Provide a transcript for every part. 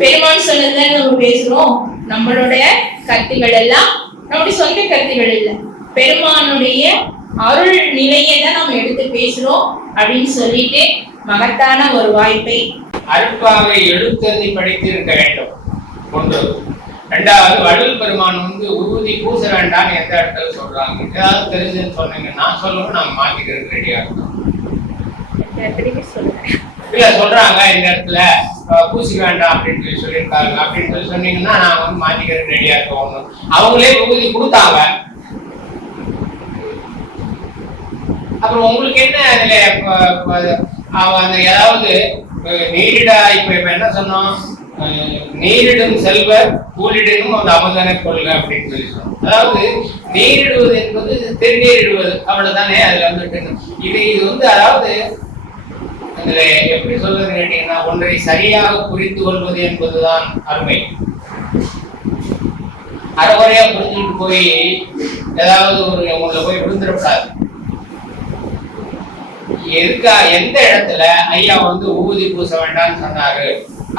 பெருமான் சொன்னதுதான் நம்ம பேசுறோம்? நம்மளுடைய கருத்துகள் எல்லாம் நம்முடைய சொந்த கருத்துகள் இல்ல. பெருமானுடைய அருள் நிலையை தான் நம்ம எடுத்து பேசுறோம் அப்படின்னு சொல்லிட்டு மகத்தான ஒரு வாய்ப்பை அருட்பாவை எழுத்தறி படித்திருக்க வேண்டும். ஒன்று. ரெண்டாவது வள்ளல் பெருமான் வந்து உறுதி பூச வேண்டாம்னு எந்த இடத்துல சொல்றாங்க? ஏதாவது தெரிஞ்சுன்னு சொன்னீங்கன்னா சொல்லணும் நாங்க மாத்திக்கிறதுக்கு ரெடியா இருக்கோம். இல்ல சொல்றாங்க இந்த இடத்துல? பூசி வேண்டாம் அப்படின்னு சொல்லி சொல்லியிருக்காங்க. அப்படின்னு சொல்லி சொன்னீங்கன்னா நான் வந்து மாத்திக்கிறேன் ரெடியா இருக்கோம் அவங்களே உறுதி கொடுத்தாங்க. அப்புறம் உங்களுக்கு என்ன அதுல அந்த ஏதாவது நீரிடா இப்ப இப்ப என்ன சொன்னோம் நீரிடும் செல்வர் கூலிடனும் அந்த அமுதனை கொள்க அப்படின்னு சொல்லி சொன்னோம் அதாவது நீரிடுவது என்பது திருநீரிடுவது. அவ்வளவுதானே அதுல வந்துட்டு இது இது வந்து அதாவது இதுல எப்படி சொல்றது கேட்டீங்கன்னா ஒன்றை சரியாக புரிந்து கொள்வது என்பதுதான் அருமை. அறகுறையா புரிஞ்சுட்டு போய் ஏதாவது ஒரு உங்களை போய் விழுந்துடக்கூடாது. இருக்கா எந்த இடத்துல ஐயா வந்து ஊதி பூச வேண்டாம்னு சொன்னாரு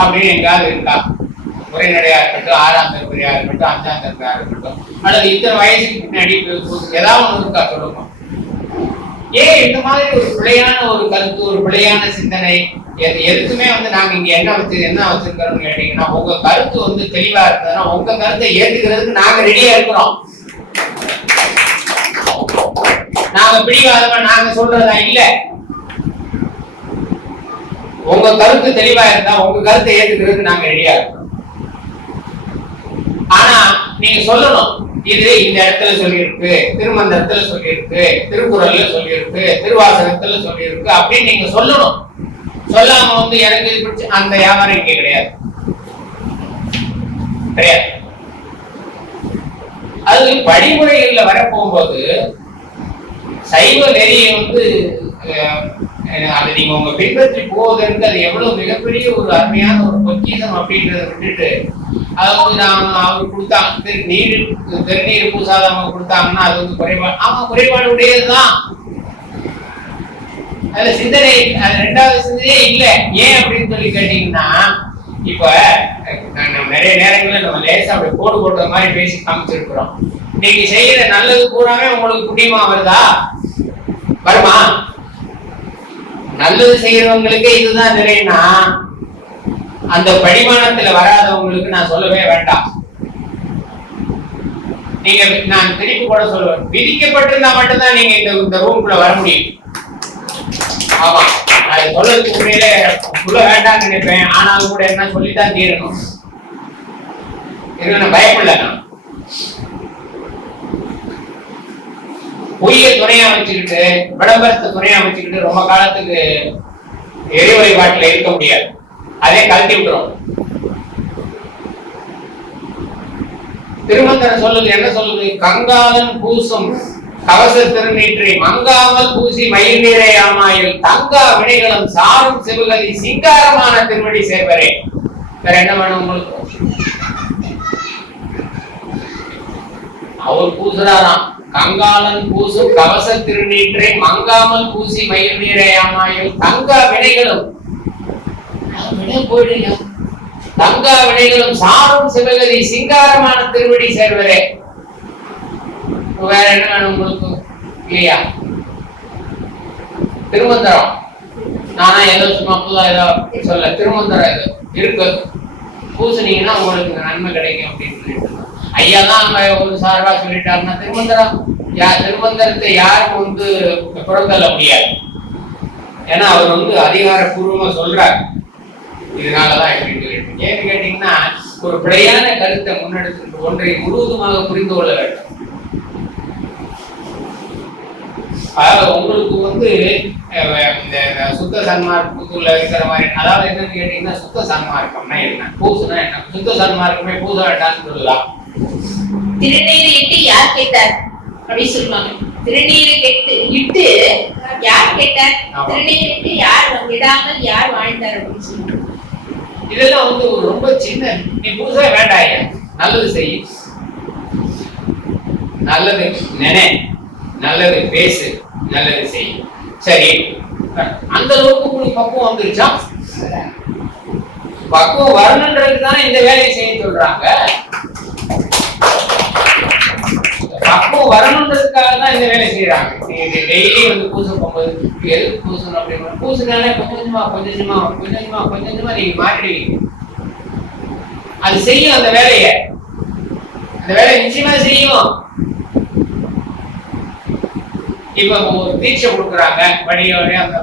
அப்படின்னு எங்காவது இருக்கா? உரைநடையா இருக்கட்டும் ஆறாம் தரப்படியா இருக்கட்டும் அஞ்சாம் தரப்படியா இருக்கட்டும் அல்லது இத்தனை வயசுக்கு பின்னாடி ஏதாவது ஒன்று இருக்கா சொல்லுங்க. ஏன் இந்த மாதிரி ஒரு பிழையான ஒரு கருத்து ஒரு பிழையான சிந்தனை? எது எதுக்குமே வந்து நாங்க இங்க என்ன வச்சு என்ன வச்சிருக்கிறோம்னு கேட்டீங்கன்னா உங்க கருத்து வந்து தெளிவா இருந்ததுன்னா உங்க கருத்தை ஏத்துக்கிறதுக்கு நாங்க ரெடியா இருக்கிறோம். நாங்க பிடிவாதமா நாங்க சொல்றதா இல்ல. உங்க கருத்து தெளிவா இருந்தா உங்க கருத்தை ஏத்துக்கிறதுக்கு நாங்க ரெடியா இருக்கோம். ஆனா நீங்க சொல்லணும். இது இந்த இடத்துல சொல்லியிருக்கு திருமந்திரத்துல சொல்லியிருக்கு திருக்குறள்ல சொல்லியிருக்கு திருவாசகத்துல சொல்லியிருக்கு அப்படின்னு நீங்க சொல்லணும். சொல்லாம வந்து எனக்கு இது பிடிச்சி அந்த வியாபாரம் இங்கே கிடையாது. கிடையாது. அது வழிமுறைகள்ல வர போகும்போது சைவ நெறியை வந்து அஹ், அதை நீங்க உங்க பின்பற்றி போவதற்கு அது எவ்வளவு மிகப்பெரிய ஒரு அருமையான ஒரு பொக்கிசம் அப்படின்றத விட்டுட்டு அதாவது நான் அவர் கொடுத்தாங்க திரு நீர் திருநீர் பூசாதவங்க கொடுத்தாங்கன்னா அது வந்து குறைபாடு ஆமா குறைபாடு உடையதுதான் அதுல சிந்தனை அது ரெண்டாவது சிந்தனையே இல்ல. ஏன் அப்படின்னு சொல்லி கேட்டீங்கன்னா இப்ப நம்ம நிறைய நேரங்கள்ல நம்ம லேசா அப்படி கோடு போட்ட மாதிரி பேசி காமிச்சிருக்கிறோம். நீங்க செய்யற நல்லது பூராமே உங்களுக்கு புண்ணியமா வருதா? வருமா? நல்லது செய்யறவங்களுக்கு இதுதான் நிறைனா அந்த படிமானத்துல வராதவங்களுக்கு நான் சொல்லவே வேண்டாம். நீங்க நான் திருப்பி கூட சொல்லுவேன். விதிக்கப்பட்டிருந்தா மட்டும்தான் நீங்க இந்த இந்த ரூம்குள்ள வர முடியும். ஆமா அது சொல்றதுக்கு உண்மையிலே சொல்ல வேண்டாம் நினைப்பேன். ஆனாலும் கூட என்ன சொல்லித்தான் தீரணும். இது நான் பயப்படல நான். பொய்ய துணையா வச்சுக்கிட்டு விளம்பரத்தை துணையா வச்சுக்கிட்டு ரொம்ப காலத்துக்கு எரிவழி பாட்டில இருக்க முடியாது. அதே கழட்டி விட்டுரும். திருமந்திரம் சொல்லுது என்ன சொல்லுது? கங்காதன் பூசும் கவச திருநீற்றை மங்காமல் பூசி மயில் நீரை ஆமாயில் தங்கா வினைகளும் சாரும் சிவகதி சிங்காரமான திருவடி சேர்வரே. வேற என்ன வேணும் உங்களுக்கு? அவர் பூசுறாராம். கங்காளன் பூசும் கவச திருநீற்றை மங்காமல் பூசி மயில் நீரையாமாயும் தங்கா வினைகளும். போயிடுங்க தங்கா வினைகளும் சாரும் சிவகதி சிங்காரமான திருவடி சேர்வரே. வேற என்ன வேணும் உங்களுக்கு? இல்லையா? திருமந்திரம். நானா ஏதோ சும்மா புதுதா ஏதோ சொல்ல. திருமந்திரம் இது. இருக்கு. பூசுனீங்கன்னா உங்களுக்கு நன்மை கிடைக்கும் அப்படின்னு சொல்லிட்டு. ஐயா தான் ஒரு சார்பா சொல்லிட்டாருன்னா திருமந்திரம் யா திருமந்திரத்தை யாரும் வந்து புறந்தள்ள முடியாது. ஏன்னா அவர் வந்து அதிகாரப்பூர்வமா சொல்றாரு. இதனாலதான் இப்படின்னு சொல்லிட்டு ஏன்னு கேட்டீங்கன்னா ஒரு பிழையான கருத்தை முன்னெடுத்து ஒன்றை முழுவதுமாக புரிந்து கொள்ள வேண்டும். உங்களுக்கு வந்து இந்த சுத்த சன்மார்க்கத்துல இருக்கிற மாதிரி அதாவது என்னன்னு கேட்டீங்கன்னா சுத்த சன்மார்க்கம்னா என்ன? பூசுனா என்ன? சுத்த சன்மார்க்கமே பூசா வேண்டாம்னு சொல்லலாம். திருநீர் இட்டு யார் கேட்டார்? அப்படி சொல்லுவாங்க. திருநீர் கெட்டு இட்டு யார் கேட்டார். திருநீர் இட்டு யார் விடாமல் யார் வாழ்ந்தார் அப்படின்னு சொல்லுவாங்க. இதெல்லாம் வந்து ஒரு ரொம்ப சின்ன நீ புதுசா வேண்டாய நல்லது செய். நல்லது நினை நல்லது பேசு நல்லது செய். சரி. அந்த அளவுக்கு உங்களுக்கு பக்குவம் வந்துருச்சா? பக்குவம் வரணுன்றதுக்கு தானே இந்த வேலையை செய்ய சொல்றாங்க. அப்போ வரணுன்றதுக்காக தான் இந்த வேலை செய்யறாங்க டெய்லி வந்து பூச போகும்போது எதுக்கு பூசணும் அப்படின்னு பூசினாலே கொஞ்சம் கொஞ்சமா கொஞ்சம் கொஞ்சமா கொஞ்சம் கொஞ்சமா கொஞ்சம் கொஞ்சமா நீங்க மாற்றிடுவீங்க அது செய்யும் அந்த வேலையை. அந்த வேலையை நிச்சயமா செய்யும். இப்ப ஒரு தீட்சை கொடுக்குறாங்க வழியோட அந்த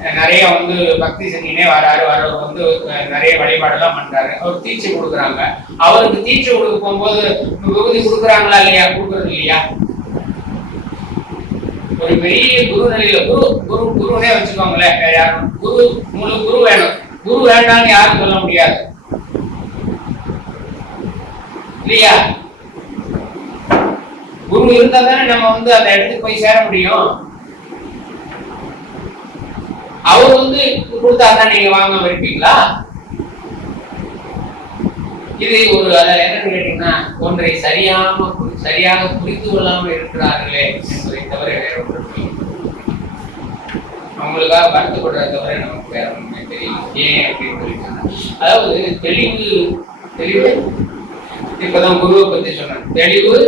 நிறைய வந்து பக்தி செஞ்சுனே வராரு வரவர் வந்து நிறைய வழிபாடெல்லாம் பண்றாரு. அவர் தீட்சி கொடுக்குறாங்க. அவருக்கு தீட்சை கொடுக்க போகும்போது விபூதி கொடுக்குறாங்களா இல்லையா? கொடுக்குறது இல்லையா? ஒரு பெரிய குரு நிலையில குரு குரு குருனே வச்சுக்கோங்களேன் வேற யாரும் குரு உங்களுக்கு குரு வேணும். குரு வேண்டாம்னு யாரும் சொல்ல முடியாது. இல்லையா? குரு இருந்தா தானே நம்ம வந்து அந்த இடத்துக்கு போய் சேர முடியும். அவர் வந்து கொடுத்தா தான் நீங்க வாங்க இருப்பீங்களா இது ஒரு அதில் என்னன்னு கேட்டீங்கன்னா ஒன்றை சரியாம சரியாக புரிந்து கொள்ளாம இருக்கிறார்களே என்பதை தவிர வேற ஒன்று. அவங்களுக்காக வருத்தப்படுறத தவிர நமக்கு வேற ஒண்ணுமே தெரியல. ஏன் அப்படின்னு சொல்லிட்டு அதாவது தெளிவு தெளிவு? இப்பதான் குருவை பத்தி சொன்னேன். தெளிவு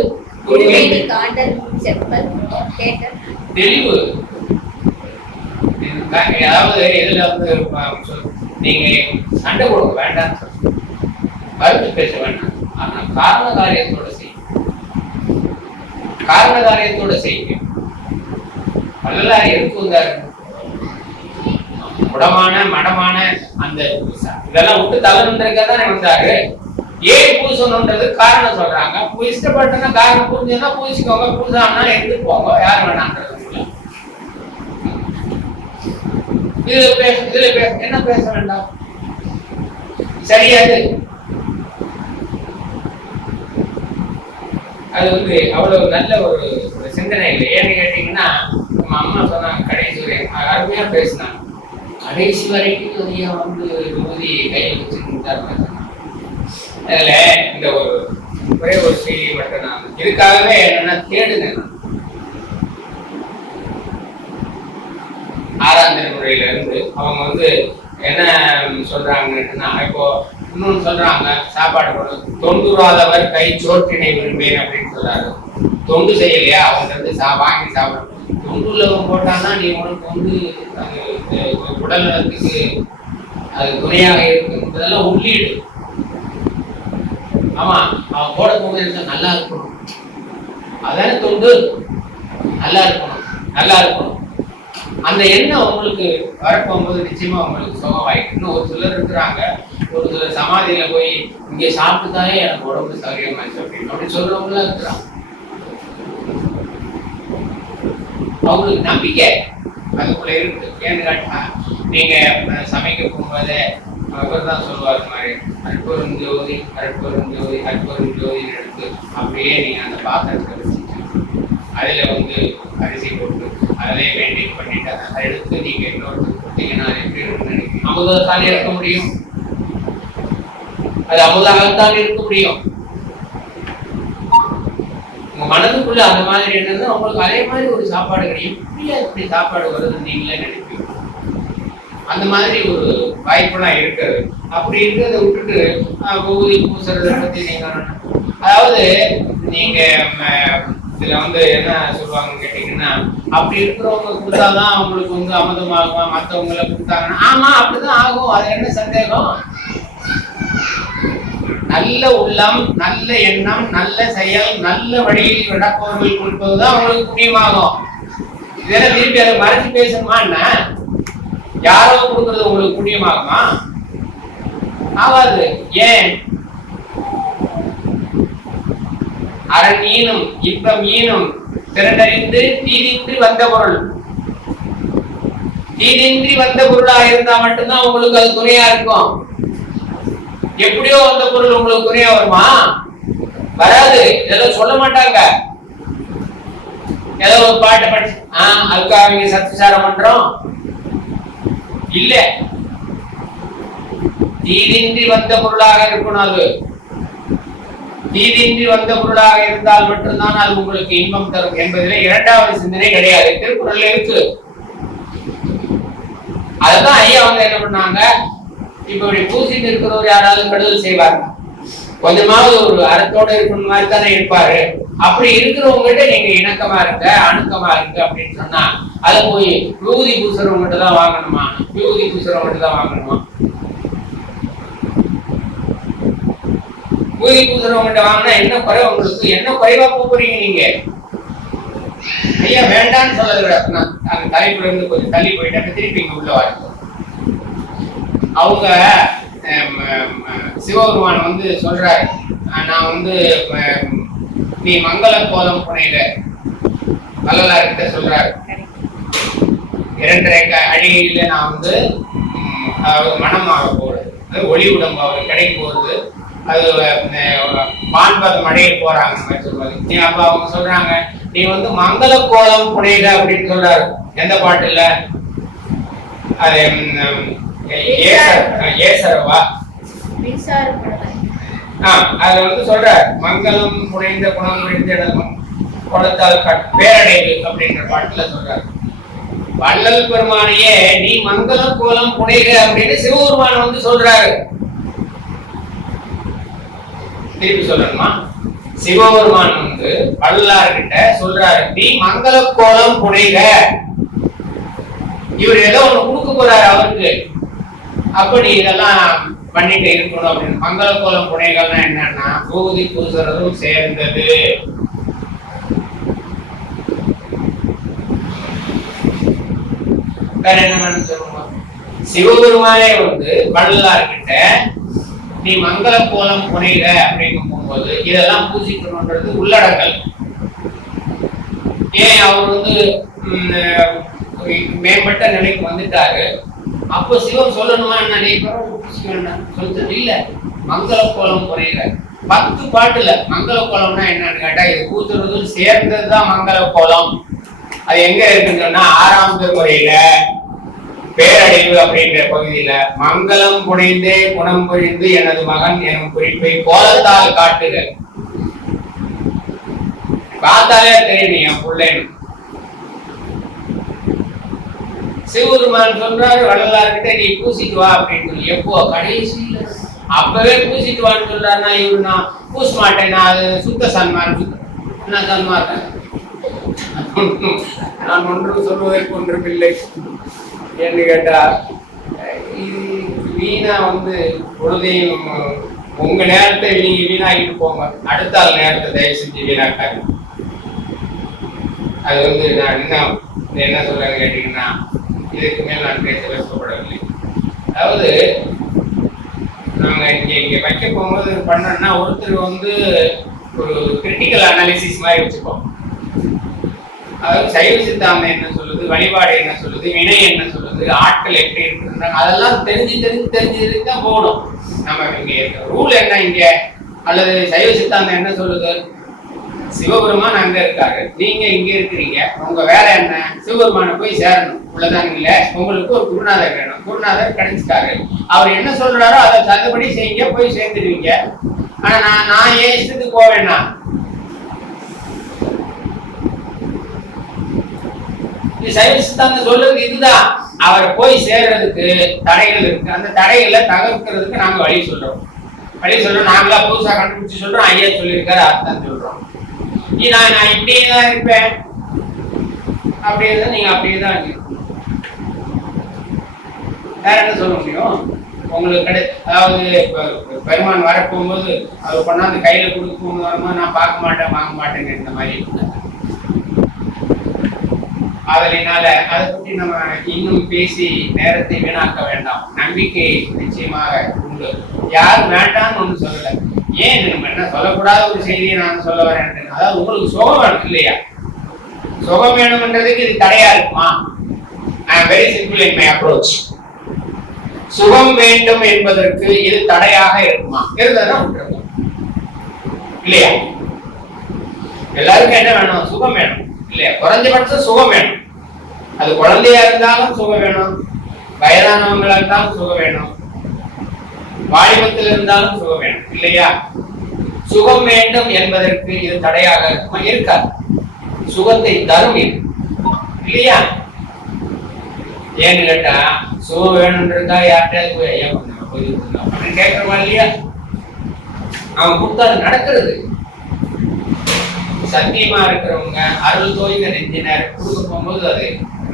தெளிவு அதாவது இதுல வந்து நீங்க சண்டை கொடுக்க வேண்டாம்னு கருத்து பேச வேண்டாம். ஆனா காரண காரியத்தோட செய்யும் காரண காரியத்தோட செய்யுங்க. வள்ளலார் எதுக்கு வந்தாரு? உடமான மடமான அந்த இதெல்லாம் விட்டு தள்ளணுன்றதுக்காக தானே வந்தாரு. ஏன் பூசணுன்றது காரணம் சொல்றாங்க. இஷ்டப்பட்டதுன்னா இஷ்டப்பட்டனா காரணம் புரிஞ்சுன்னா பூசிக்கோங்க பூசாமனா எடுத்து போங்க. யார் வேணான்றது இது பேச இதுல பேச என்ன பேச வேண்டாம். சரியாது. அது வந்து அவ்வளவு நல்ல ஒரு சிந்தனை இல்லை. ஏன்னு கேட்டீங்கன்னா நம்ம அம்மா சொன்னாங்க கடைசி வரைக்கும் அருமையா பேசினாங்க. கடைசி வரைக்கும் வந்து விபூதி கையில் வச்சுருந்தாரு அதுல இந்த ஒரு ஒரே ஒரு செய்தி மட்டும் நான் இதுக்காகவே என்னன்னா நான் ஆறாம் தலைமுறையில இருந்து அவங்க வந்து என்ன சொல்றாங்கன்னா இப்போ இன்னொன்னு சொல்றாங்க சாப்பாடு போடு தொண்டுறாதவர் கை சோற்றினை விரும்பேன் அப்படின்னு சொல்றாரு. தொண்டு செய்யலையா? அவங்க வந்து சா வாங்கி சாப்பிடும் தொண்டுள்ளவன் போட்டான்னா நீ உனக்கு வந்து அது அது உடல் நலத்துக்கு அது துணையாக இருக்குன்றதெல்லாம் உள்ளீடு. ஆமா அவன் போட போகிறது நல்லா இருக்கணும். அதான தொண்டு? நல்லா இருக்கணும். நல்லா இருக்கணும். அந்த எண்ணம் உங்களுக்கு வரப்போகும்போது நிச்சயமா உங்களுக்கு சுகமாயிடும் இன்னும் ஒரு சிலர் இருக்கிறாங்க. ஒரு சிலர் சமாதியில போய் இங்க சாப்பிட்டுதானே எனக்கு உடம்பு சௌகரியமாச்சு அப்படின்னு. அப்படி சொல்றவங்களாம் இருக்கிறாங்க. அவங்களுக்கு நம்பிக்கை அதுக்குள்ள இருக்கு. ஏன்னு கேட்டா நீங்க சமைக்க போகும்போது அவர் தான் சொல்லுவார் மாதிரி அற்புதம் ஜோதி அற்புதம் ஜோதி அற்புதம் ஜோதி எடுத்து அப்படியே நீங்க அந்த பாத்திரத்தை வச்சுட்டு அதுல வந்து அரிசி போட்டு அதே வேண்டி பண்ணிட்டு அதை எடுத்து நீங்க இன்னொருத்தர் கொடுத்தீங்கன்னா எப்படி இருக்கும்னு நினைக்கிறீங்க? இருக்க முடியும். அது அமுதாகத்தான் இருக்க முடியும். உங்க மனதுக்குள்ள அந்த மாதிரி என்னன்னா உங்களுக்கு அதே மாதிரி ஒரு சாப்பாடு கிடையும் இப்படியா இப்படி சாப்பாடு வருதுன்னு நீங்களே நினைப்பீங்க. அந்த மாதிரி ஒரு வாய்ப்புலாம் இருக்கிறது அப்படி இருக்கிறத விட்டுட்டு ஆஹ், பூசுறதை பத்தி நீங்க அதாவது நீங்க இதுல வந்து என்ன சொல்லுவாங்கன்னு கேட்டீங்கன்னா அப்படி இருக்கிறவங்க கொடுத்தாதான் அவங்களுக்கு வந்து அமுதமாகும் மற்றவங்களை கொடுத்தாங்கன்னா ஆமா அப்படிதான் ஆகும். அது என்ன சந்தேகம்? நல்ல உள்ளம் நல்ல எண்ணம் நல்ல செயல் நல்ல வழியில் நடப்பவர்கள் கொடுப்பதுதான் அவங்களுக்கு புண்ணியமாகும். இதெல்லாம் திருப்பி அதை மறைச்சு பேசணுமா என்ன? யாரோ கொடுக்கறது உங்களுக்கு புண்ணியமாகுமா? ஆகாது. ஏன்? அரண் ஈனும் இன்பம் ஈனும் திரண்டறிந்து தீதின்றி வந்த பொருள். தீதின்றி வந்த பொருளா இருந்தா மட்டும்தான் உங்களுக்கு அது துணையா இருக்கும். எப்படியோ வந்த பொருள் உங்களுக்கு துணையா வருமா? வராது. இதெல்லாம் சொல்ல மாட்டாங்க. ஏதோ ஒரு பாட்டை படிச்சு ஆஹ் அதுக்காக நீங்க சத்துசாரம் பண்றோம். இல்ல. தீதின்றி வந்த பொருளாக இருக்கணும் அது. நீதியின்றி வந்த பொருளாக இருந்தால் மட்டும்தான் அது உங்களுக்கு இன்பம் தரும் என்பதிலே இரண்டாவது சிந்தனை கிடையாது. திருக்குறள் இருக்கு. அதுதான் ஐயா வந்து என்ன பண்ணாங்க? இப்ப இப்படி பூசிட்டு இருக்கிறவர் யாராவது கெடுதல் செய்வாங்க கொஞ்சமாவது ஒரு அறத்தோட இருக்கணும் மாதிரி தானே இருப்பாரு. அப்படி இருக்கிறவங்ககிட்ட நீங்க இணக்கமா இருங்க அணுக்கமா இருங்க அப்படின்னு சொன்னா அதை போய் விபூதி பூசுறவங்ககிட்ட தான் வாங்கணுமா? விபூதி பூசுறவங்ககிட்ட தான் வாங்கணுமா? விபூதி பூசுறவங்ககிட்ட வாங்கினா என்ன குறை உங்களுக்கு? என்ன குறைவா கூப்பிடுறீங்க போறீங்க நீங்க? ஐயா வேண்டாம்னு சொல்லதை நான் அந்த தலைப்புல இருந்து கொஞ்சம் தள்ளி போயிட்டு திருப்பி இங்க உள்ள வர அவங்க சிவபெருமான் வந்து சொல்றாரு. நான் வந்து நீ மங்கள கோலம் புனையில வள்ளலார்கிட்ட சொல்றாரு. இரண்டரை அடியில நான் வந்து மனமாக போறது. ஒளி உடம்பு அவருக்கு கிடைக்கும் போகுது அது அஹ், மடையை அடைய போறாங்க அந்த சொல்றாங்க. அப்ப அவங்க சொல்றாங்க நீ வந்து மங்கள கோலம் புனையில அப்படின்னு சொல்றாரு. எந்த பாட்டுல? அது ஏசரவா? ஆஹ் அது வந்து சொல்ற மங்களம் புனைந்த குணம் முடிந்த இடமும் குளத்தால் கட் பேரடைவு அப்படின்ற பாட்டுல சொல்றாரு. வள்ளல் பெருமானையே நீ மங்களம் கோலம் புனைக அப்படின்னு சிவபெருமான் வந்து சொல்றாரு. திருப்பி சொல்லணுமா? சிவபெருமான் வந்து வள்ளலார்கிட்ட சொல்றாரு நீ மங்கள கோலம் புனைக. இவர் ஏதோ ஒண்ணு கொடுக்க போறாரு அவருக்கு. அப்படி இதெல்லாம் பண்ணிட்டு இருக்கணும் அப்படின்னு. மங்கள கோலம் புனைகள்னா என்னன்னா பூதி பூசுறதும் சேர்ந்தது. வேற என்ன சொல்லுங்க? சிவபெருமானே வந்து வள்ளலார்கிட்ட நீ மங்கள கோலம் புனைக அப்படின்னு போகும்போது இதெல்லாம் பூசிக்கணும்ன்றது உள்ளடங்கல் ஏன் அவர் வந்து மேம்பட்ட நிலைக்கு வந்துட்டாரு? அப்போ சிவன் சொல்லணுமா என்ன? நீ சொல்றது இல்ல. மங்கள கோலம் புனைக பத்து பாட்டுல மங்கள கோலம்னா என்னன்னு கேட்டா இது கூத்துறதும் சேர்ந்ததுதான் மங்கள கோலம் அது எங்க இருக்குன்னா ஆறாம் திருமுறையில பேரடைவு அப்படின்ற பகுதியில மங்களம் புனைந்தே குணம் புரிந்து எனது மகன் எனும் குறிப்பை கோலத்தால் காட்டுக பார்த்தாலே தெரியும் நீ என் பிள்ளைன்னு. சிவபெருமான் சொல்றாரு வள்ளலார்கிட்ட நீ பூசிட்டு வா அப்படின்னு சொல்லி. எப்போ? கடைசியில. அப்பவே பூசிட்டு வான்னு சொல்றாருன்னா இவரு நான் பூச மாட்டேன் நான் அது சுத்த சன்மான் சுத்த நான் சன்மார்க்கம் நான் ஒன்றும் சொல்வதற்கு ஒன்றும் இல்லை ஏன்னு கேட்டால் இது வீணாக வந்து பொழுதையும் உங்கள் நேரத்தை நீங்கள் வீணாகிட்டு போங்க. அடுத்த ஆள் நேரத்தை தயவு செஞ்சு வீணாக்காங்க அது வந்து நான் இன்னும் என்ன சொல்றேன்னு கேட்டிங்கன்னா இதுக்கு மேல் நான் பேச விருப்பப்படவில்லை. அதாவது நாங்கள் இங்கே இங்கே வைக்க போகும்போது பண்ணோம்னா ஒருத்தர் வந்து ஒரு கிரிட்டிக்கல் அனாலிசிஸ் மாதிரி வச்சுப்போம். அதாவது சைவ சித்தாந்தம் என்ன சொல்லுது வழிபாடு என்ன சொல்லுது வினை என்ன சொல்லுது ஆட்கள் எப்படி இருக்குன்றாங்க அதெல்லாம் தெரிஞ்சு தெரிஞ்சு தெரிஞ்சு தெரிஞ்சு தான் போகணும். நம்ம இங்க ரூல் என்ன இங்க? அல்லது சைவ சித்தாந்தம் என்ன சொல்லுது? சிவபெருமான் அங்க இருக்காரு. நீங்க இங்க இருக்கிறீங்க. உங்க வேலை என்ன? சிவபெருமான போய் சேரணும். உள்ளதான் இல்ல உங்களுக்கு ஒரு குருநாதர் வேணும். குருநாதர் கிடைச்சிட்டாரு. அவர் என்ன சொல்றாரோ அதை தகுபடி செய்யுங்க போய் சேர்ந்துடுவீங்க. ஆனா நான் நான் ஏன் இஷ்டத்துக்கு போவேன்னா? சைவ சித்தாந்தம் சொல்றது இதுதான். அவரை போய் சேர்றதுக்கு தடைகள் இருக்கு. அந்த தடைகளை தகர்க்கிறதுக்கு நாங்க வழி சொல்றோம். வழி சொல்றோம். நாங்களா புதுசா கண்டுபிடிச்சு சொல்றோம். ஐயா சொல்லியிருக்காரு அர்த்தம் சொல்றோம். நீ நான் நான் இப்படியே தான் இருப்பேன். அப்படியே தான் நீங்க அப்படியே தான் இருக்கீங்க வேற என்ன சொல்ல முடியும்? உங்களுக்கு கிடை அதாவது இப்ப பெருமான் வர போகும்போது அவர் கொண்டாந்து கையில கொடுக்கும் வரும்போது நான் பார்க்க மாட்டேன் வாங்க மாட்டேங்க இந்த மாதிரி. அதனால அதை பற்றி நம்ம இன்னும் பேசி நேரத்தை வீணாக்க வேண்டாம். நம்பிக்கை நிச்சயமாக உண்டு. யார் வேண்டாம்னு ஒன்று சொல்லல. ஏன் நம்ம என்ன சொல்லக்கூடாத ஒரு செய்தியை நான் சொல்ல வரேன் அதாவது உங்களுக்கு சுகம் வேணும் இல்லையா? சுகம் வேணும்ன்றதுக்கு இது தடையா இருக்குமா? I very simple in my approach சுகம் வேண்டும் என்பதற்கு இது தடையாக இருக்குமா? இருந்ததுன்னா விட்டுருங்க இல்லையா? எல்லாருக்கும் என்ன வேணும்? சுகம் வேணும். இல்லையா? குறைஞ்சபட்சம் சுகம் வேணும். அது குழந்தையா இருந்தாலும் சுகம் வேணும். வயதானவங்களா இருந்தாலும் சுகம் வேணும். வாலிபத்தில் இருந்தாலும் சுகம் வேணும். இல்லையா? சுகம் வேண்டும் என்பதற்கு இது தடையாக இருக்காது. சுகத்தை தரும் இது. இல்லையா? ஏன்னு கேட்டா சுகம் வேணும்ன்றதா யார்கிட்டயாவது போய் ஐயா கொஞ்சம் கேட்கறவா இல்லையா? அவன் கொடுத்தா அது நடக்கிறது. சத்தியமா இருக்கிறவங்க அருள் தோய்ந்த நெஞ்சினர் கொடுக்க போகும்போது அது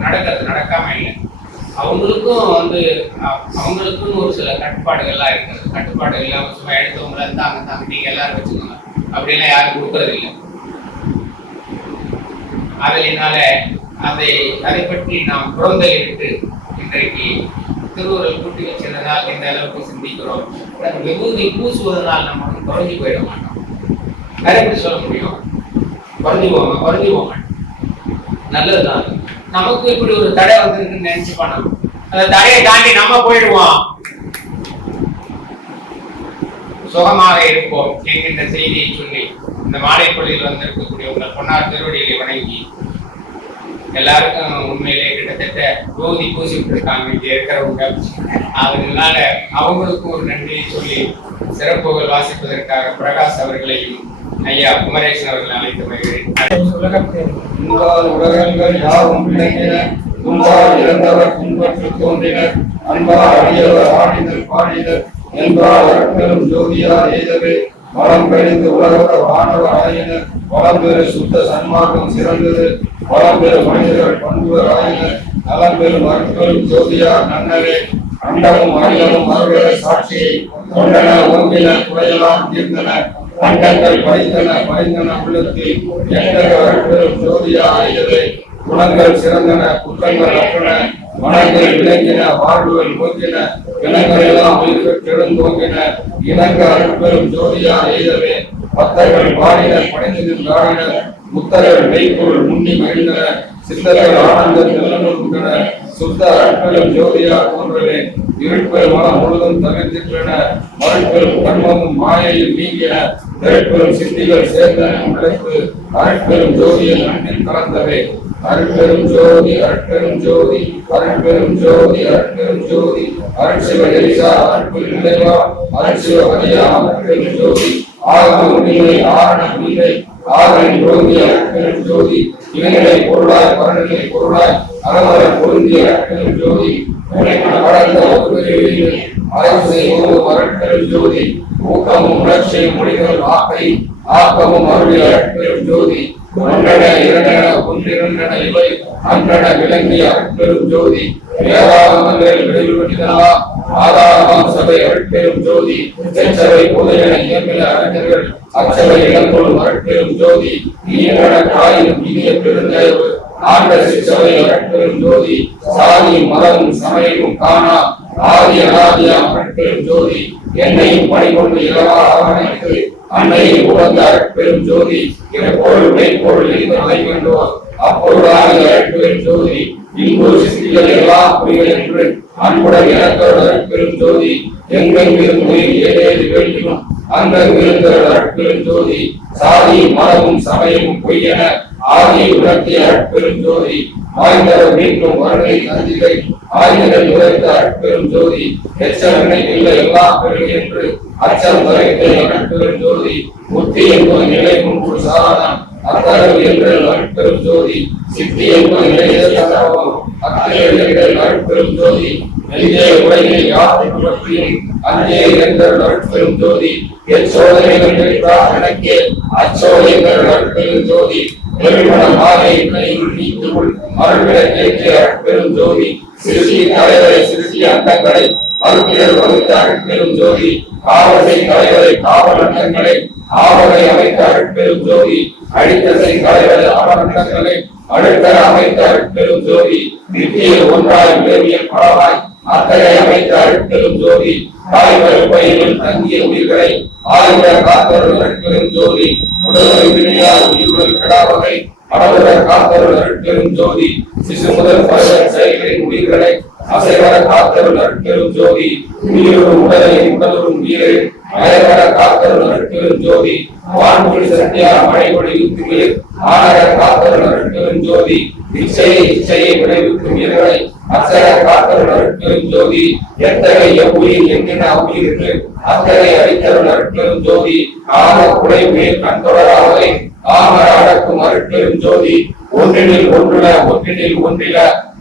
நடக்கிறது நடக்காம இல்லை. அவங்களுக்கும் வந்து அவங்களுக்கும் ஒரு சில கட்டுப்பாடுகள்லாம் இருக்குது. கட்டுப்பாடுகள் இல்லாம சும்மா எடுத்தவங்கள தாங்க தாங்க நீங்க எல்லாரும் வச்சுக்கோங்க. அப்படிலாம் யாரும் கொடுக்கறது இல்லை. அதனால அதை அதை பற்றி நாம் புறந்தளிவிட்டு இன்றைக்கு திருவுருள் கூட்டி வச்சதனால் இந்த அளவுக்கு சிந்திக்கிறோம்? விபூதி பூசுவதனால் நம்ம வந்து குறைஞ்சு போயிட மாட்டோம். வேற எப்படி சொல்ல முடியும்? குறைஞ்சு போங்க குறைஞ்சு நல்லதுதான். நமக்கு இப்படி ஒரு தடை வந்திருக்குன்னு நினைச்சு பண்ணோம் அந்த தடையை தாண்டி நம்ம போயிடுவோம். சுகமாக இருப்போம் என்கின்ற செய்தியை சொல்லி இந்த மாலைப்பள்ளியில் வந்திருக்கக்கூடிய உங்கள் பொன்னார் திருவடிகளை வணங்கி எல்லாருக்கும் உண்மையிலே கிட்டத்தட்ட ஜோதி பூசிட்டு இருக்காங்க இங்க இருக்கிறவங்க. அதனால அவங்களுக்கும் ஒரு நன்றியை சொல்லி சிறப்புகள் வாசிப்பதற்காக பிரகாஷ் அவர்களையும் ஐயா குமரேசன் அவர்கள் அழைத்து வருகிறேன் உலகங்கள் யாவும் விளங்கின உங்களால் இறந்தவர் பின்பற்று தோன்றினர். அன்பால் அடியவர் ஆடினர் பாடினர் என்பால் அருட்பெரும் ஜோதியார் எய்தவே. வளம் கழிந்து உலக வானவர் ஆயினர். வளம் பெரு சுத்த சன்மார்க்கம் சிறந்தது. வளம் பெரு மனிதர்கள் பண்புவர் ஆயினர். நலம் பெரும் ஜோதியார் நன்னரே அண்டமும் அகிலமும் அருள சாட்சியை கொண்டன ஓங்கின குறையெல்லாம் தீர்ந்தன. அண்டங்கள் படித்தன பயந்தன உள்ளத்தில் எங்கள் அருட்பெரும் ஜோதியாயிரவே குணங்கள் சிறந்தன குற்றங்கள் அற்றன மனங்கள் விளங்கின வாழ்வுகள் நோக்கின இனங்கள் எல்லாம் உயிர்கள் கெழுந்தோங்கின இனங்க அருட்பெரும் ஜோதியா எய்தவே பத்தர்கள் பாடினர் படைந்து நின்றாடினர் முத்தர்கள் மெய்ப்பொருள் முன்னி மகிழ்ந்தனர் சித்தர்கள் ஆனந்த நிலனுண்டன சுத்த அருட்பெரும் ஜோதியா போன்றவே இருட்பெரும் மனம் முழுதும் தவிர்த்தின்றன மறுப்பெரும் கர்மமும் மாயையும் நீங்கின. திரைப்பெரும் சித்திகள் சேர்ந்தன உழைப்பு அருட்பெரும் ஜோதியில் அன்பில் கலந்தவை. அருட்பெரும் ஜோதி அருட்பெரும் ஜோதி அருட்பெரும் ஜோதி அருட்பெரும் ஜோதி. அருட்சிவ எலிசா அருட்பெரும் நிலைவா அருட்சிவ வலியா அருட்பெரும் ஜோதி. ஆகம உண்மை ஆரணம் இல்லை. ஆரணம் ஜோதி அருட்பெரும் ஜோதி. இணைநிலை பொருளாய் பரநிலை பொருளாய் அறவர பொருந்திய அருட்பெரும் ஜோதி உனக்கு கடந்த ஒவ்வொரு அரைசை ஒரு அருட்பெரும் ஜோதி ஊக்கமும் உணர்ச்சியும் முடிகள் ஆக்கை ஆக்கமும் அருளிய அருட்பெரும் ஜோதி ஒன்றன இரண்டன ஒன்றிரண்டன இவை அன்றன விளங்கிய அருட்பெரும் ஜோதி வேதாகமங்கள் வெளிவெட்டிதலா ஆதாரமாம் சபை அருட்பெரும் ஜோதி செச்சவை புதையன இயம்பின அறிஞர்கள் அச்சவை இளங்கொள்ளும் அருட்பெரும் ஜோதி ஈரன காயினும் இனிய பெருந்தயவு ஆண்ட சிச்சவை அருட்பெரும் ஜோதி சாதி மதமும் சமயமும் காணா ஆதி அனாதியாம் அருட்பெரும் ஜோதி என்னையும் பணிகொண்டு இளவா அரவணைத்து அன்னையை உகந்த அருட்பெரும் ஜோதி எப்பொருள் மெய்ப்பொருள் இருந்ததை கண்டோர் அப்பொருளான அருட்பெரும் ஜோதி இன்பு சித்திகள் எல்லாம் புரிகள் என்று அன்புடன் எனக்கோடு அருட்பெரும் ஜோதி எங்கெங்கிலும் உயிர் ஏதேது அந்த அங்கங்கிருந்த அருட்பெரும் ஜோதி சாதி மதமும் சமயமும் பொய்யென ஆதி உணர்த்திய அற்பெருந்தோதி ஜோதி ஆய்ந்தவர் மீண்டும் வருகை நந்திகை ஆய்ந்தவர் உழைத்த அற்பெருந்தோதி ஜோதி எச்சரனை இல்லை எல்லா பெருகு என்று அச்சம் வரைத்த அற்பெருந்தோதி ஜோதி முத்தி என்பது நிலை முன்பு சாரணம் அத்தரவு என்ற அருட்பெரும் ஜோதி சித்தி என்பது நிலைய தரவம் அத்தரவு என்ற ஜோதி ஜோதி உலகில் யாரும் பற்றியும் அஞ்சே என்ற அருட்பெரும் ஜோதி. எச்சோதனைகள் நினைத்தார் எனக்கே அச்சோதனைகள் அருட்பெரும் ஜோதி. பெருமண மாலை நீக்குள் அருள்விட அருட்பெரும் ஜோதி. சிறுசி தலைவரை சிறுசி அண்டங்களை அருட்பிடர் வகுத்த அருட்பெரும் ஜோதி. காவலை தலைவரை காவல் அண்டங்களை ஆவலை அமைத்த அருட்பெரும் ஜோதி. அடித்தசை தலைவரை அவரண்டங்களை அமைத்த அருட்பெரும் ஜோதி. நித்திய ஒன்றாய் விளைவியல் பரவாய் அத்தனை அமைத்த அருட்பெரும் ஜோதி. தாய் கருப்பையில் தங்கிய உயிர்களை ஆயுத காத்தருள் அருட்பெரும் ஜோதி. உடல் வினையால் உயிர்கள் கடாவகை அடவுட காத்தருள் அருட்பெரும் ஜோதி சிசு முதல் பருவ செயல்களின் உயிர்களை அசைவர காத்தருள் அருட்பெரும் ஜோதி உயிரும் உடலை உடலும் உயிரை அயவர காத்தருள் அருட்பெரும் ஜோதி வான்மொழி சத்தியா மழைமொழி யுத்துகளில் ஆனர காத்தருள் அருட்பெரும் ஜோதி இச்சையை இச்சையை விளைவிக்கும் உயிர்களை அசர காத்தருள் அருட்பெரும் ஜோதி எத்தகைய உயிர் என்கிற உயிருக்கு அத்தனை அடித்தருள் அருட்பெரும் ஜோதி ஆக குலை மேல் கண் தொடராவதை ஆக அடக்கும் அருட்பெரும் ஜோதி. ஒன்றினில் ஒன்றுல ஒன்றினில் ஒன்றில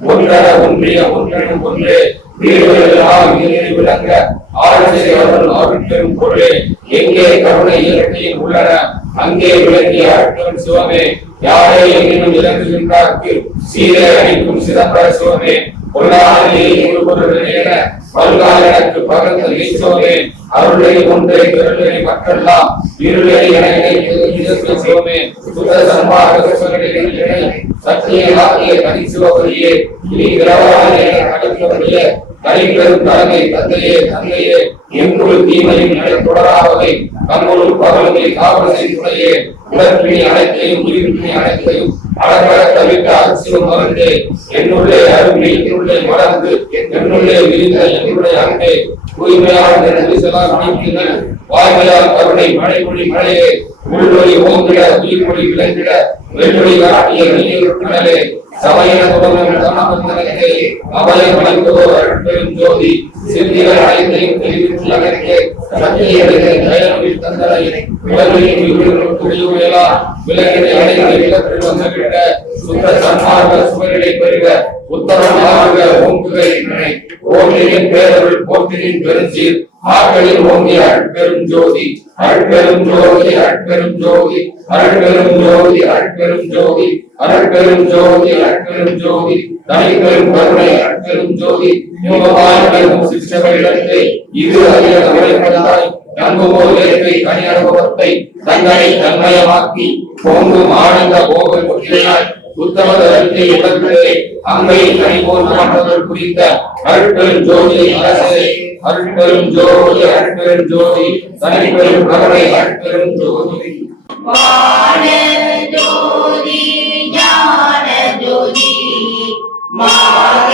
ஒன்றர ஒன்றிய ஒன்றனும் ஒன்றே. வீடுகளெல்லாம் நீர் விளங்க. ஆட்சி அவர்கள் அருட்பெரும் பொருளே. எங்கே கருணை இயற்கையில் உள்ளன? அங்கே விளங்கிய அருட்பெரும் சிவமே. யாரை எங்கேனும் இறங்குகின்றார்க்கு சீரை அளிக்கும் சிதம்பர சிவமே. பொல்லாதே ஒருவருடன் என பல்கால் எனக்கு பகர்ந்த ஈசோமே அருளை ஒன்றை பெருளை மக்கள்லாம். இருளை எனக்கு சிவமே சுத்த சன்மாக சிவனிலே சத்தியமாகிய கனி சிவபதியே நீ விரவாதே அழைக்கக்கூடிய தனிப்பெரும் தலைமை தந்தையே தந்தையே எங்குள் தீமையும் நடை தொடராவதை பகலுமே காவல் செய்துடையே உடற்பிணி அனைத்தையும் உயிர்ப்பிணி அனைத்தையும் அடங்கட தவிர்க்க அரசியல் மறந்தே என்னுள்ளே அருமை என்னுள்ளே மறந்து என்னுள்ளே விரிந்த என்னுடைய அன்பே தூய்மையான நெரிசலால் நீக்கினர் வாய்மையால் கருணை மழைமொழி மழையே உள்வழி ஓங்கிட உயிர்மொழி விளங்கிட வெள்ளொழி காட்டிய நீர் சமயன தொடரும் தமந்தனத்தை அபயம் அளித்ததோ அருட்பெரும் ஜோதி சிந்திகள் அனைத்தையும் தெரிவித்து அகற்றே சத்தியத்தை தயவில் உயிர்களும் விலக்கில் சுத்த சன்மார்க்க சுவர்களை பெறுக உத்தரமாக ஓங்குக என்னை ஓங்கியின் பேரருள் போற்றினின் பெருஞ்சீர். ஆக்களில் ஓங்கிய அட்பெரும் ஜோதி. அட்பெரும் ஜோதி அட்பெரும் ஜோதி. அற்பெரும் ஜோதி அட்பெரும் ஜோதி. அற்பெரும் ஜோதி அட்பெரும் ஜோதி. தனிப்பெரும் கருணை அட்பெரும் ஜோதி. யோகமாயும் சிஷ்டர்களிடத்தை இது அறிய கவலைப்படாய் நம்புவோர் இயற்கை தனி அனுபவத்தை தங்களை தன்மயமாக்கி பொங்கும் ஆனந்த போக முற்றினாய் உத்தமத அறிக்கை உடற்பிலே அங்கையில் கனிபோல் குறித்த அருட்பெரும் ஜோதி அரசே அருட்பெரும் ஜோதி அருட்பெரும் ஜோதி தனிப்பெரும் கருணை அருட்பெரும் ஜோதி. ஜோதி ஞான ஜோதி மாக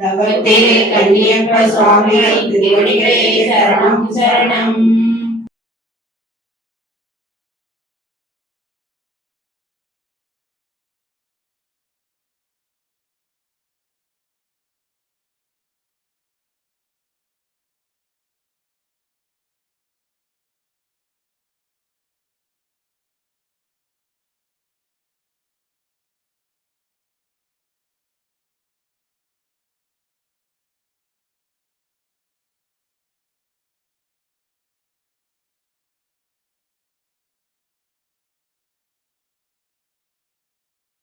தவத்தே கன்னியப்ப சுவாமிகள் திருவடிகளே சரணம் சரணம்